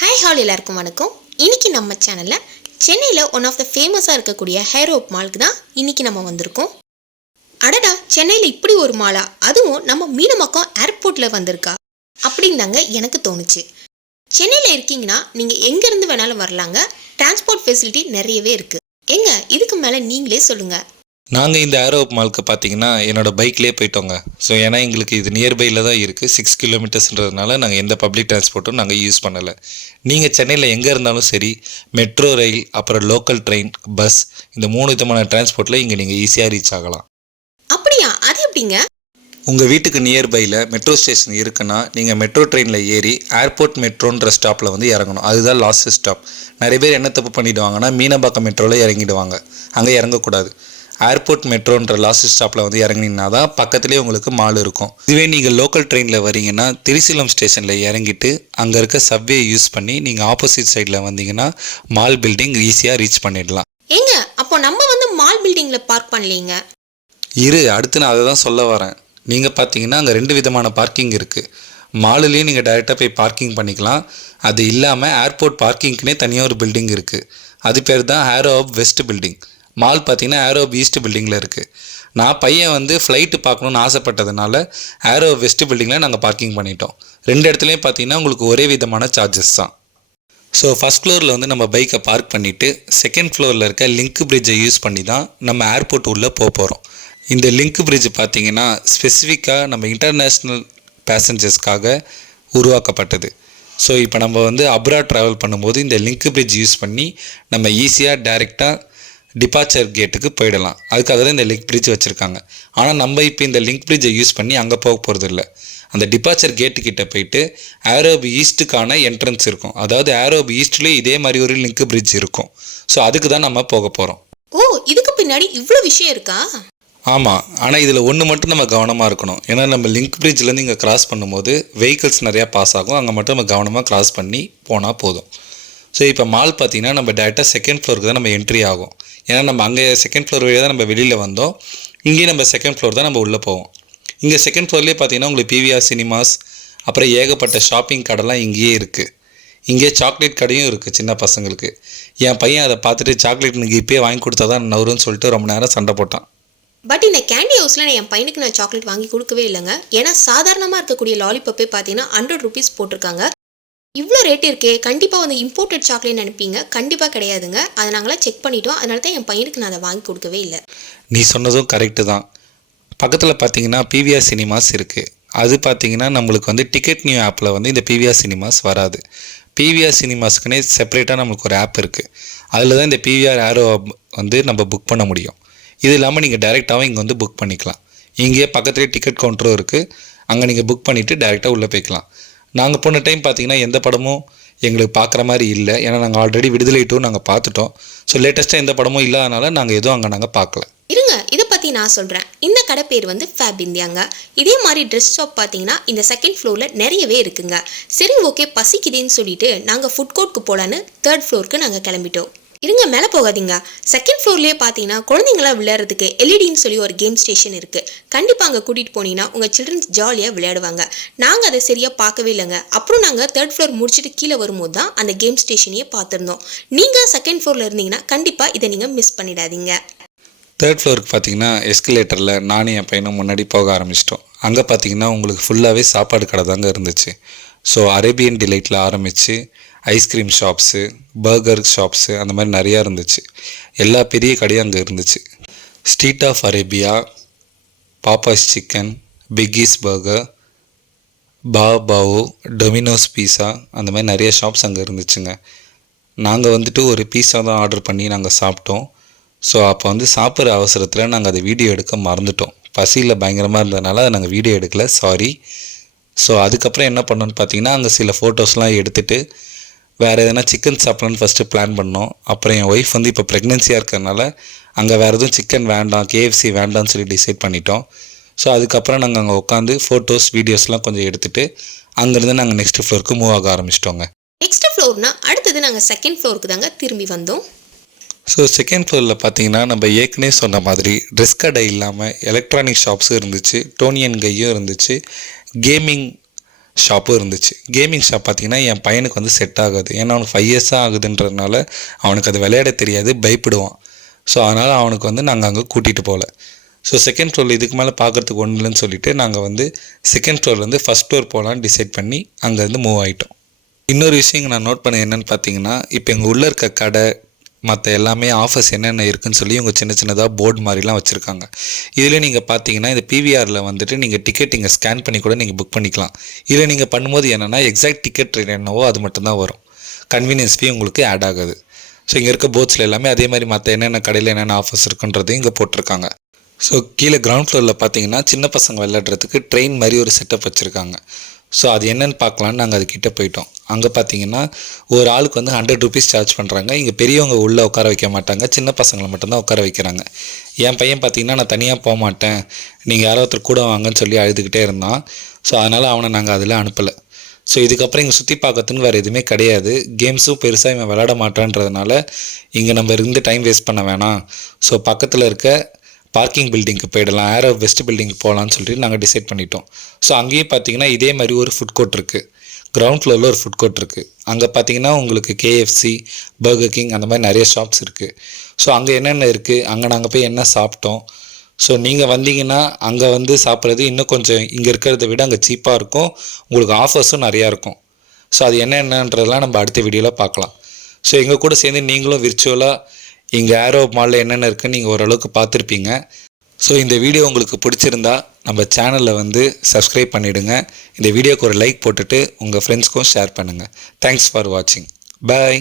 Hi hall எல்லாருக்கும் வணக்கம். இன்றைக்கி நம்ம சேனலில் சென்னையில் ஒன் ஆஃப் த ஃபேமஸாக இருக்கக்கூடிய ஹேரோப் மாலுக்கு தான் இன்றைக்கி நம்ம வந்திருக்கோம். அடடா, சென்னையில் இப்படி ஒரு மாலா, அதுவும் நம்ம மீனம்பாக்கம் ஏர்போர்ட்டில் வந்திருக்கா அப்படின்னு தாங்க எனக்கு தோணுச்சு. சென்னையில் இருக்கீங்கன்னா நீங்கள் எங்கேருந்து வேணாலும் வரலாங்க. டிரான்ஸ்போர்ட் ஃபெசிலிட்டி நிறையவே இருக்குது. எங்க இதுக்கு மேலே நீங்களே சொல்லுங்கள். நாங்கள் இந்த ஏரோப் மாலுக்கு பார்த்தீங்கன்னா என்னோடய பைக்லேயே போயிட்டோங்க. ஸோ ஏன்னா எங்களுக்கு இது நியர்பையில் தான் இருக்குது. 6 கிலோமீட்டர்ஸ்ன்றதுனால நாங்கள் எந்த பப்ளிக் டிரான்ஸ்போர்ட்டும் நாங்கள் யூஸ் பண்ணலை. நீங்கள் சென்னையில் எங்கே இருந்தாலும் சரி, மெட்ரோ ரயில், அப்புறம் லோக்கல் ட்ரெயின், பஸ், இந்த 3 விதமான டிரான்ஸ்போர்ட்டில் இங்கே நீங்கள் ஈஸியாக ரீச் ஆகலாம். அப்படியா? அது எப்படிங்க? உங்கள் வீட்டுக்கு நியர்பையில் மெட்ரோ ஸ்டேஷன் இருக்குன்னா நீங்கள் மெட்ரோ ட்ரெயினில் ஏறி ஏர்போர்ட் மெட்ரோன்ற ஸ்டாப்பில் வந்து இறங்கணும். அதுதான் லாஸ்ட் ஸ்டாப். நிறைய பேர் என்ன தப்பு பண்ணிவிடுவாங்கன்னா மீனம்பாக்கம் மெட்ரோவில் இறங்கிடுவாங்க. அங்கே இறங்கக்கூடாது. ஏர்போர்ட் மெட்ரோன்ற லாஸ்ட் ஸ்டாப்பில் வந்து இறங்கினீங்கன்னா தான் பக்கத்துலேயே உங்களுக்கு மால் இருக்கும். இதுவே நீங்கள் லோக்கல் ட்ரெயினில் வரீங்கன்னா திரிசூலம் ஸ்டேஷனில் இறங்கிட்டு அங்கே இருக்க சப்வே யூஸ் பண்ணி நீங்கள் ஆப்போசிட் சைடில் வந்தீங்கன்னா மால் பில்டிங் ஈஸியாக ரீச் பண்ணிடலாம். ஏங்க, அப்போ நம்ம வந்து மால் பில்டிங்கில் பார்க் பண்ணலீங்க. அடுத்து நான் அதை தான் சொல்ல வரேன். நீங்கள் பார்த்தீங்கன்னா அங்கே 2 விதமான பார்க்கிங் இருக்குது. மாலுலேயும் நீங்கள் டைரெக்டாக போய் பார்க்கிங் பண்ணிக்கலாம். அது இல்லாமல் ஏர்போர்ட் பார்க்கிங்க்குனே தனியாக ஒரு பில்டிங் இருக்குது. அது பேர் தான் ஏரோப் வெஸ்ட் பில்டிங். மால் பார்த்தீங்கன்னா ஏரோப் ஈஸ்ட் பில்டிங்கில் இருக்குது. நான் பையன் வந்து ஃப்ளைட்டு பார்க்கணுன்னு ஆசைப்பட்டதுனால ஏரோப் வெஸ்ட் பில்டிங்கில் நாங்கள் பார்க்கிங் பண்ணிட்டோம். 2 இடத்துலையும் பார்த்தீங்கன்னா உங்களுக்கு ஒரே விதமான சார்ஜஸ் தான். ஸோ ஃபஸ்ட் ஃப்ளோரில் வந்து நம்ம பைக்கை பார்க் பண்ணிவிட்டு செகண்ட் ஃப்ளோரில் இருக்க லிங்க் பிரிட்ஜை யூஸ் பண்ணி தான் நம்ம ஏர்போர்ட் உள்ளே போகிறோம். இந்த லிங்க் பிரிட்ஜ் பார்த்தீங்கன்னா ஸ்பெசிஃபிக்காக நம்ம இன்டர்நேஷ்னல் பேசஞ்சர்ஸ்க்காக உருவாக்கப்பட்டது. ஸோ இப்போ நம்ம வந்து அப்ராட் ட்ராவல் பண்ணும்போது இந்த லிங்க் பிரிட்ஜ் யூஸ் பண்ணி நம்ம ஈஸியாக டைரெக்டாக டிபார்ச்சர் கேட்டுக்கு போயிடலாம். அதுக்காக தான் இந்த லிங்க் பிரிட்ஜ் வச்சுருக்காங்க. ஆனால் நம்ம இப்போ இந்த லிங்க் பிரிட்ஜை யூஸ் பண்ணி அங்கே போக போகிறது இல்லை. அந்த டிபார்ச்சர் கேட்டுக்கிட்ட போயிட்டு ஏரோப் ஈஸ்ட்டுக்கான என்ட்ரன்ஸ் இருக்கும். அதாவது ஏரோப் ஈஸ்ட்லேயே இதே மாதிரி ஒரு லிங்க் பிரிட்ஜ் இருக்கும். ஸோ அதுக்கு தான் நம்ம போக போகிறோம். ஓ, இதுக்கு பின்னாடி இவ்வளோ விஷயம் இருக்கா? ஆமாம். ஆனால் இதில் ஒன்று மட்டும் நம்ம கவனமாக இருக்கணும். ஏன்னா நம்ம லிங்க் பிரிட்ஜ்லேருந்து இங்கே கிராஸ் பண்ணும்போது வெஹிக்கிள்ஸ் நிறையா பாஸ் ஆகும். அங்கே மட்டும் நம்ம கவனமாக கிராஸ் பண்ணி போனால் போதும். ஸோ இப்போ மால் பார்த்திங்கன்னா நம்ம டேரெக்டாக செகண்ட் ஃப்ளோருக்கு தான் நம்ம என்ட்ரி ஆகும். ஏன்னா நம்ம அங்கே செகண்ட் ஃப்ளோர் வழியாக தான் நம்ம வெளியில் வந்தோம். இங்கேயும் நம்ம செகண்ட் ஃப்ளோர் தான் நம்ம உள்ளே போவோம். இங்கே செகண்ட் ஃப்ளோர்லேயே பார்த்தீங்கன்னா உங்களுக்கு பிவிஆர் சினிமாஸ், அப்புறம் ஏகப்பட்ட ஷாப்பிங் கடைலாம் இங்கேயே இருக்குது. இங்கே சாக்லேட் கடையும் இருக்குது சின்ன பசங்களுக்கு. என் பையன் அதை பார்த்துட்டு சாக்லேட் நீங்கள் இப்போயே வாங்கி கொடுத்தா தான் நவருன்னு சொல்லிட்டு ரொம்ப நேரம் சண்டை போட்டான். பட் இந்த கேண்டி ஹவுஸில் என் பையனுக்கு நான் சாக்லேட் வாங்கி கொடுக்கவே இல்லைங்க. ஏன்னா சாதாரணமாக இருக்கக்கூடிய லாலிபப்பே பார்த்தீங்கன்னா 100 rupees போட்டிருக்காங்க. இவ்வளோ ரேட் இருக்கே, கண்டிப்பாக வந்து இம்போர்ட்டட் சாக்லேட் நினைப்பீங்க. கண்டிப்பாக கிடையாதுங்க. அதை நாங்களாம் செக் பண்ணிட்டோம். அதனால தான் என் பையனுக்கு நான் அதை வாங்கி கொடுக்கவே இல்லை. நீ சொன்னதும் கரெக்டு தான். பக்கத்தில் பார்த்தீங்கன்னா பிவிஆர் சினிமாஸ் இருக்குது. அது பார்த்தீங்கன்னா நம்மளுக்கு வந்து டிக்கெட் நியூ ஆப்பில் வந்து இந்த பிவிஆர் சினிமாஸ் வராது. பிவிஆர் சினிமாஸ்க்குனே செப்பரேட்டாக நம்மளுக்கு ஒரு ஆப் இருக்குது. அதில் தான் இந்த பிவிஆர் ஏரோ வந்து நம்ம புக் பண்ண முடியும். இது இல்லாமல் நீங்கள் டைரெக்டாகவும் இங்கே வந்து புக் பண்ணிக்கலாம். இங்கேயே பக்கத்துலேயே டிக்கெட் கவுண்டரும் இருக்குது. அங்கே நீங்கள் புக் பண்ணிவிட்டு டைரெக்டாக உள்ளே போய்க்கலாம். நாங்கள் போன டைம் பார்த்தீங்கன்னா எந்த படமும் எங்களுக்கு பார்க்குற மாதிரி இல்லை. ஏன்னா நாங்கள் ஆல்ரெடி விடுதலை 2 நாங்கள் பார்த்துட்டோம். ஸோ லேட்டஸ்ட்டாக எந்த படமும் இல்லாதனால நாங்கள் எதுவும் அங்கே நாங்கள் பார்க்கல. இருங்க, இதை பற்றி நான் சொல்கிறேன். இந்த கடை பேர் வந்து ஃபேப் இந்தியாங்க. இதே மாதிரி ட்ரெஸ் ஷாப் பார்த்தீங்கன்னா இந்த செகண்ட் ஃப்ளோரில் நிறையவே இருக்குங்க. சரி, ஓகே, பசிக்குதுன்னு சொல்லிட்டு நாங்கள் ஃபுட் கோர்ட்டுக்கு போகலான்னு 3rd ஃப்ளோருக்கு நாங்கள் கிளம்பிட்டோம். இருங்க, மேலே போகாதீங்க. செகண்ட் ஃப்ளோர்லேயே பார்த்தீங்கன்னா குழந்தைங்களாம் விளையாடுறதுக்கு எல்இடின்னு சொல்லி ஒரு கேம் ஸ்டேஷன் இருக்குது. கண்டிப்பாக அங்கே கூட்டிகிட்டு போனீங்கன்னா உங்கள் சில்ட்ரன்ஸ் ஜாலியாக விளையாடுவாங்க. நாங்கள் அதை சரியாக பார்க்கவே இல்லைங்க. அப்புறம் நாங்கள் 3rd ஃப்ளோர் முடிச்சுட்டு கீழே வரும்போது தான் அந்த கேம் ஸ்டேஷனையே பார்த்துருந்தோம். நீங்கள் செகண்ட் ஃப்ளோரில் இருந்தீங்கன்னா கண்டிப்பாக இதை நீங்கள் மிஸ் பண்ணிடாதீங்க. 3rd ஃப்ளோருக்கு பார்த்தீங்கன்னா எஸ்கலேட்டரில் நானும் என் பையனும் முன்னாடி போக ஆரம்பிச்சிட்டோம். அங்கே பார்த்தீங்கன்னா உங்களுக்கு ஃபுல்லாகவே சாப்பாடு கடை தாங்க இருந்துச்சு. ஸோ அரேபியன் டிலைட்டில் ஆரம்பித்து ஐஸ்கிரீம் ஷாப்ஸு, பர்கர் ஷாப்ஸு, அந்த மாதிரி நிறையா இருந்துச்சு. எல்லா பெரிய கடையும் அங்கே இருந்துச்சு. Street of Arabia, Papa's chicken, Pickies burger, Bao, Domino's pizza, அந்த மாதிரி நிறைய ஷாப்ஸ் அங்கே இருந்துச்சுங்க. நாங்கள் வந்துட்டு ஒரு பீஸா தான் ஆர்டர் பண்ணி நாங்கள் சாப்பிட்டோம். ஸோ அப்போ வந்து சாப்பிட்ற அவசரத்தில் நாங்கள் அதை வீடியோ எடுக்க மறந்துட்டோம். பசியில் பயங்கரமாக இருந்ததுனால அதை நாங்கள் வீடியோ எடுக்கல, சாரி. ஸோ அதுக்கப்புறம் என்ன பண்ணோன்னு பார்த்தீங்கன்னா அங்கே சில ஃபோட்டோஸ்லாம் எடுத்துகிட்டு வேறு எதனா சிக்கன் சாப்பிட்லான்னு ஃபஸ்ட்டு பிளான் பண்ணோம். அப்புறம் என் ஒய்ஃப் வந்து இப்போ ப்ரெக்னென்சியாக இருக்கிறதுனால அங்கே வேறு எதுவும் சிக்கன் வேண்டாம், கேஎஃப்சி வேண்டாம்னு சொல்லி டிசைட் பண்ணிட்டோம். ஸோ அதுக்கப்புறம் நாங்கள் அங்கே உட்காந்து ஃபோட்டோஸ் வீடியோஸ்லாம் கொஞ்சம் எடுத்துகிட்டு அங்கேருந்து நாங்கள் நெக்ஸ்ட் ஃப்ளோருக்கு மூவ் ஆக ஆரம்பிச்சிட்டோங்க. நெக்ஸ்ட் ஃப்ளோர்னா அடுத்தது நாங்கள் செகண்ட் ஃப்ளோருக்கு தாங்க திரும்பி வந்தோம். ஸோ செகண்ட் ஃப்ளோரில் பார்த்தீங்கன்னா நம்ம ஏற்கனவே சொன்ன மாதிரி ட்ரெஸ் கடை இல்லாமல் எலக்ட்ரானிக் ஷாப்ஸும் இருந்துச்சு, டோனியன் கையும் இருந்துச்சு, கேமிங் ஷாப்பும் இருந்துச்சு. கேமிங் ஷாப் பார்த்திங்கன்னா என் பையனுக்கு வந்து செட் ஆகாது. ஏன்னா அவனுக்கு 5 இயர்ஸாக ஆகுதுன்றதுனால அவனுக்கு அது விளையாட தெரியாது, பயப்படுவான். ஸோ அதனால் அவனுக்கு வந்து நாங்கள் அங்கே கூட்டிகிட்டு போகல. ஸோ செகண்ட் ஃப்ளோரில் இதுக்கு மேலே பார்க்குறதுக்கு ஒன்றும் இல்லைன்னு சொல்லிவிட்டு நாங்கள் வந்து செகண்ட் ஃப்ளோர்லேருந்து ஃபஸ்ட் ஃப்ளோர் போகலான்னு டிசைட் பண்ணி அங்கேருந்து மூவ் ஆகிட்டோம். இன்னொரு விஷயம் நான் நோட் பண்ண என்னென்னு பார்த்தீங்கன்னா, இப்போ எங்கள் உள்ளே இருக்க கடை மற்ற எல்லாமே ஆஃபர்ஸ் என்னென்ன இருக்குதுன்னு சொல்லி இவங்க சின்ன சின்னதாக போர்டு மாதிரிலாம் வச்சுருக்காங்க. இதில் நீங்கள் பார்த்தீங்கன்னா இந்த பிவிஆரில் வந்துட்டு நீங்கள் டிக்கெட் இங்கே ஸ்கேன் பண்ணி கூட நீங்கள் புக் பண்ணிக்கலாம். இதில் நீங்கள் பண்ணும்போது என்னென்னா எக்ஸாக்ட் டிக்கெட் ரேட் என்னவோ அது மட்டும்தான் வரும். கன்வீனியன்ஸ் ஃபீ உங்களுக்கு ஆட் ஆகாது. ஸோ இங்கே இருக்க போர்ட்ஸில் எல்லாமே அதே மாதிரி மற்ற என்னென்ன கடையில் என்னென்ன ஆஃபர்ஸ் இருக்குன்றதையும் இங்கே போட்டிருக்காங்க. ஸோ கீழே கிரவுண்ட் ஃப்ளோரில் பார்த்தீங்கன்னா சின்ன பசங்க விளையாடுறதுக்கு ட்ரெயின் மாதிரி ஒரு செட்டப் வச்சுருக்காங்க. ஸோ அது என்னென்னு பார்க்கலான்னு நாங்கள் அதுக்கிட்ட போயிட்டோம். அங்கே பார்த்தீங்கன்னா ஒரு ஆளுக்கு வந்து 100 ருபீஸ் சார்ஜ் பண்ணுறாங்க. இங்கே பெரியவங்க உள்ளே உட்கார வைக்க மாட்டாங்க, சின்ன பசங்களை மட்டும்தான் உட்கார வைக்கிறாங்க. என் பையன் பார்த்தீங்கன்னா நான் தனியாக போக மாட்டேன், நீங்கள் யாரோ ஒருத்தர் கூட வாங்கன்னு சொல்லி அழுதுகிட்டே இருந்தான். ஸோ அதனால் அவனை நாங்கள் அதில் அனுப்பலை. ஸோ இதுக்கப்புறம் இங்கே சுற்றி பார்க்கறதுன்னு வேறு எதுவுமே கிடையாது. கேம்ஸும் பெருசாக இவன் விளையாட மாட்டான்றதுனால இங்கே நம்ம இருந்து டைம் வேஸ்ட் பண்ண வேணாம். ஸோ பக்கத்தில் இருக்க பார்க்கிங் பில்டிங்க்கு போயிடலாம், ஏரோ வெஸ்ட் பில்டிங் போகலான்னு சொல்லிட்டு நாங்கள் டிசைட் பண்ணிட்டோம். ஸோ அங்கேயும் பார்த்தீங்கன்னா இதே மாதிரி ஒரு ஃபுட் கோர்ட் இருக்குது. கிரவுண்ட் ஃப்ளோரில் ஒரு ஃபுட் கோர்ட் இருக்குது. அங்கே பார்த்தீங்கன்னா உங்களுக்கு கேஎஃப்சி, பர்கர் கிங் அந்த மாதிரி நிறைய ஷாப்ஸ் இருக்குது. ஸோ அங்கே என்னென்ன இருக்குது, அங்கே நாங்கள் போய் என்ன சாப்பிட்டோம். ஸோ நீங்கள் வந்தீங்கன்னா அங்கே வந்து சாப்பிட்றது இன்னும் கொஞ்சம் இங்கே இருக்கிறத விட அங்கே சீப்பாக இருக்கும், உங்களுக்கு ஆஃபர்ஸும் நிறையா இருக்கும். ஸோ அது என்னென்னன்றதெல்லாம் நம்ம அடுத்த வீடியோவில் பார்க்கலாம். ஸோ எங்கள் கூட சேர்ந்து நீங்களும் விர்ச்சுவலாக இங்கே ஏரோ மாலில் என்னென்ன இருக்குன்னு நீங்கள் ஓரளவுக்கு பார்த்துருப்பீங்க. ஸோ இந்த வீடியோ உங்களுக்கு பிடிச்சிருந்தா நம்ம சேனலில் வந்து சப்ஸ்கிரைப் பண்ணிவிடுங்க. இந்த வீடியோக்கு ஒரு லைக் போட்டுட்டு உங்கள் ஃப்ரெண்ட்ஸ்க்கும் ஷேர் பண்ணுங்கள். தேங்க்ஸ் ஃபார் வாட்சிங். பாய்.